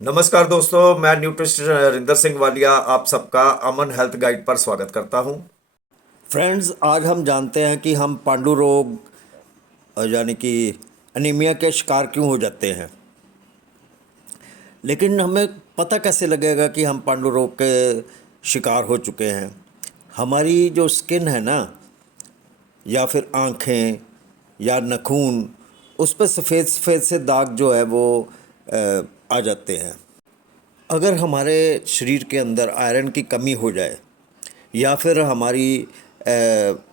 नमस्कार दोस्तों, मैं न्यूट्रिशन रिंदर सिंह वालिया आप सबका अमन हेल्थ गाइड पर स्वागत करता हूं। फ्रेंड्स, आज हम जानते हैं कि हम पांडु रोग यानी कि अनीमिया के शिकार क्यों हो जाते हैं। लेकिन हमें पता कैसे लगेगा कि हम पांडु रोग के शिकार हो चुके हैं। हमारी जो स्किन है ना, या फिर आँखें या नाखून, उस पर सफ़ेद सफ़ेद से दाग जो है वो अ, आ जाते हैं। अगर हमारे शरीर के अंदर आयरन की कमी हो जाए, या फिर हमारी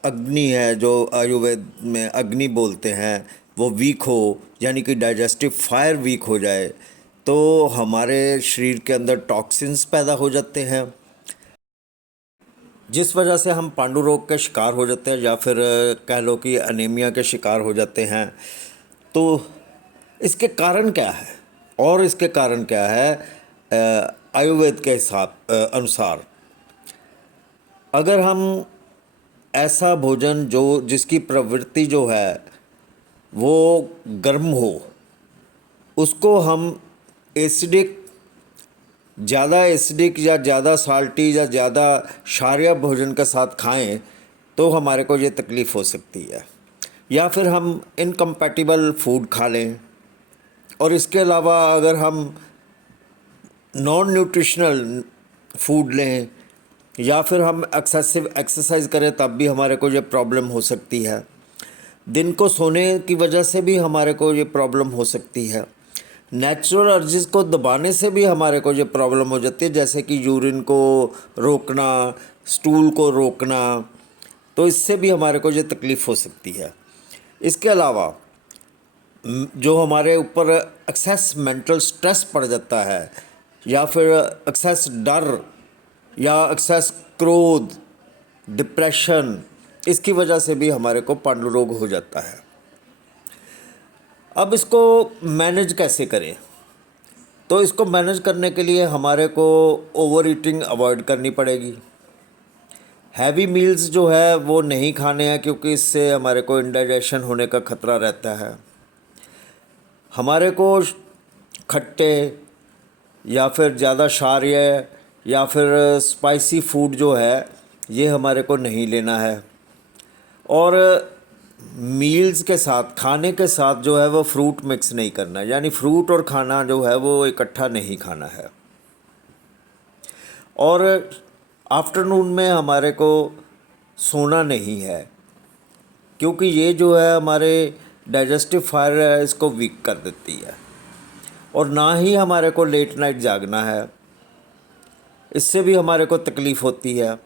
अग्नि है जो आयुर्वेद में अग्नि बोलते हैं, वो वीक हो, यानी कि डाइजेस्टिव फायर वीक हो जाए, तो हमारे शरीर के अंदर टॉक्सिन्स पैदा हो जाते हैं, जिस वजह से हम पांडु रोग के शिकार हो जाते हैं, या फिर कह लो कि अनीमिया के शिकार हो जाते हैं। तो इसके कारण क्या है, और इसके कारण क्या है आयुर्वेद के अनुसार। अगर हम ऐसा भोजन जो जिसकी प्रवृत्ति जो है वो गर्म हो, उसको हम एसिडिक, ज़्यादा एसिडिक या ज़्यादा साल्टी या ज़्यादा क्षारीय भोजन के साथ खाएं, तो हमारे को ये तकलीफ़ हो सकती है। या फिर हम इनकम्पैटिबल फूड खा लें। और इसके अलावा अगर हम नॉन न्यूट्रिशनल फूड लें, या फिर हम एक्सेसिव एक्सरसाइज करें, तब भी हमारे को ये प्रॉब्लम हो सकती है। दिन को सोने की वजह से भी हमारे को ये प्रॉब्लम हो सकती है। नेचुरल अर्जिस को दबाने से भी हमारे को ये प्रॉब्लम हो जाती है, जैसे कि यूरिन को रोकना, स्टूल को रोकना। तो इससे भी हमारे को ये तकलीफ़ हो सकती है। इसके अलावा जो हमारे ऊपर एक्सेस मेंटल स्ट्रेस पड़ जाता है, या फिर एक्सेस डर, या एक्सेस क्रोध, डिप्रेशन, इसकी वजह से भी हमारे को पांडु रोग हो जाता है। अब इसको मैनेज कैसे करें? तो इसको मैनेज करने के लिए हमारे को ओवर ईटिंग अवॉइड करनी पड़ेगी। हैवी मील्स जो है वो नहीं खाने हैं, क्योंकि इससे हमारे को इंडाइजेशन होने का ख़तरा रहता है। हमारे को खट्टे, या फिर ज़्यादा क्षारीय, या फिर स्पाइसी फूड जो है, ये हमारे को नहीं लेना है। और मील्स के साथ, खाने के साथ जो है वो फ्रूट मिक्स नहीं करना, यानी फ्रूट और खाना जो है वो इकट्ठा नहीं खाना है। और आफ्टरनून में हमारे को सोना नहीं है, क्योंकि ये जो है हमारे डाइजेस्टिव फायर है, इसको वीक कर देती है। और ना ही हमारे को लेट नाइट जागना है, इससे भी हमारे को तकलीफ़ होती है।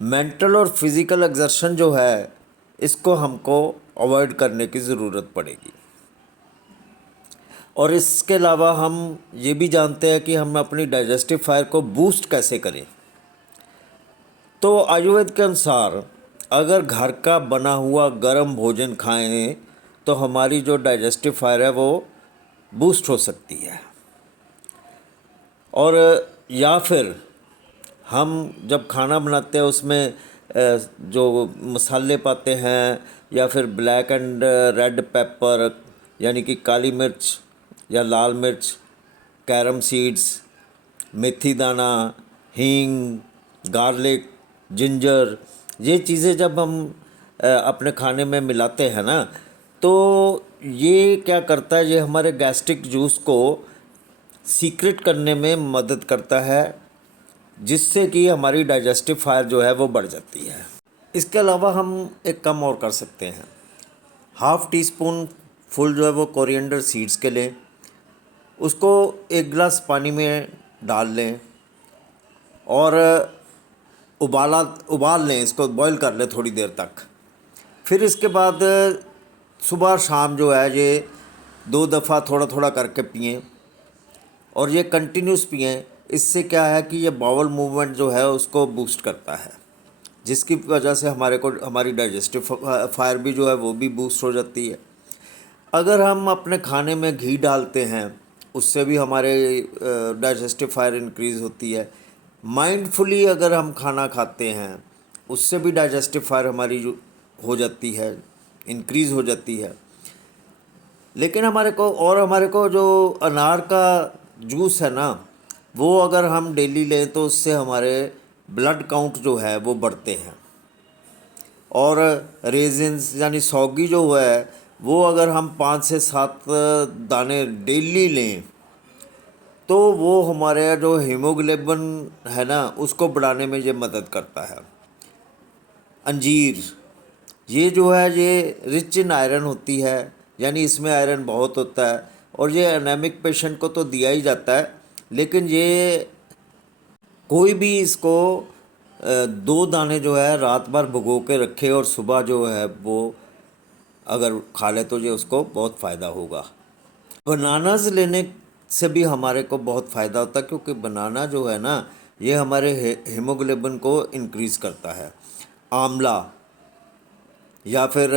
मेंटल और फिज़िकल एक्सर्शन जो है, इसको हमको अवॉइड करने की ज़रूरत पड़ेगी। और इसके अलावा हम ये भी जानते हैं कि हम अपनी डाइजेस्टिव फायर को बूस्ट कैसे करें। तो आयुर्वेद के अनुसार अगर घर का बना हुआ गर्म भोजन खाएं, तो हमारी जो डाइजेस्टिव फायर है वो बूस्ट हो सकती है। और या फिर हम जब खाना बनाते हैं उसमें जो मसाले पाते हैं, या फिर ब्लैक एंड रेड पेपर, यानी कि काली मिर्च या लाल मिर्च, कैरम सीड्स, मेथी दाना, हींग, गार्लिक, जिंजर, ये चीज़ें जब हम अपने खाने में मिलाते हैं ना, तो ये क्या करता है, ये हमारे गैस्ट्रिक जूस को सीक्रेट करने में मदद करता है, जिससे कि हमारी डाइजेस्टिव फायर जो है वो बढ़ जाती है। इसके अलावा हम एक काम और कर सकते हैं। हाफ़ टी स्पून फुल जो है वो कोरिएंडर सीड्स के लें, उसको एक गिलास पानी में डाल लें, और उबाल लें, इसको बॉईल कर लें थोड़ी देर तक। फिर इसके बाद सुबह शाम जो है ये 2 दफ़ा थोड़ा थोड़ा करके पिएं, और ये कंटिन्यूस पिएं। इससे क्या है कि ये बाउल मूवमेंट जो है उसको बूस्ट करता है, जिसकी वजह से हमारे को हमारी डाइजेस्टिव फायर भी जो है वो भी बूस्ट हो जाती है। अगर हम अपने खाने में घी डालते हैं, उससे भी हमारे डाइजेस्टिव फायर इंक्रीज़ होती है। माइंडफुली अगर हम खाना खाते हैं, उससे भी डाइजेस्टिव फायर हमारी जो हो जाती है, इंक्रीज़ हो जाती है। लेकिन हमारे को जो अनार का जूस है ना, वो अगर हम डेली लें तो उससे हमारे ब्लड काउंट जो है वो बढ़ते हैं। और रेजिन्स यानी सौगी जो है वो अगर हम 5 से 7 दाने डेली लें तो वो हमारे जो हीमोग्लोबिन है ना उसको बढ़ाने में ये मदद करता है। अंजीर, ये जो है ये रिच इन आयरन होती है, यानी इसमें आयरन बहुत होता है और ये एनेमिक पेशेंट को तो दिया ही जाता है, लेकिन ये कोई भी इसको 2 दाने जो है रात भर भिगो के रखे और सुबह जो है वो अगर खा ले तो ये उसको बहुत फ़ायदा होगा। बनानास लेने से भी हमारे को बहुत फ़ायदा होता है, क्योंकि बनाना जो है ना ये हमारे हीमोग्लोबिन को इंक्रीज़ करता है। आंवला या फिर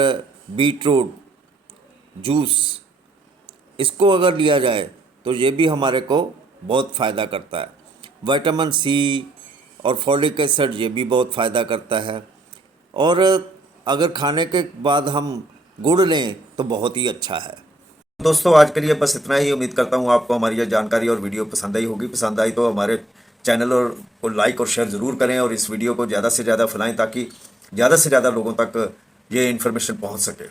बीटरूट जूस, इसको अगर लिया जाए तो ये भी हमारे को बहुत फ़ायदा करता है। विटामिन सी और फॉलिक एसिड ये भी बहुत फ़ायदा करता है। और अगर खाने के बाद हम गुड़ लें तो बहुत ही अच्छा है। दोस्तों आज के लिए बस इतना ही। उम्मीद करता हूँ आपको हमारी यह जानकारी और वीडियो पसंद आई होगी। पसंद आई तो हमारे चैनल और को लाइक और शेयर ज़रूर करें और इस वीडियो को ज़्यादा से ज़्यादा फैलाएं ताकि ज़्यादा से ज़्यादा लोगों तक ये इन्फॉर्मेशन पहुँच सके।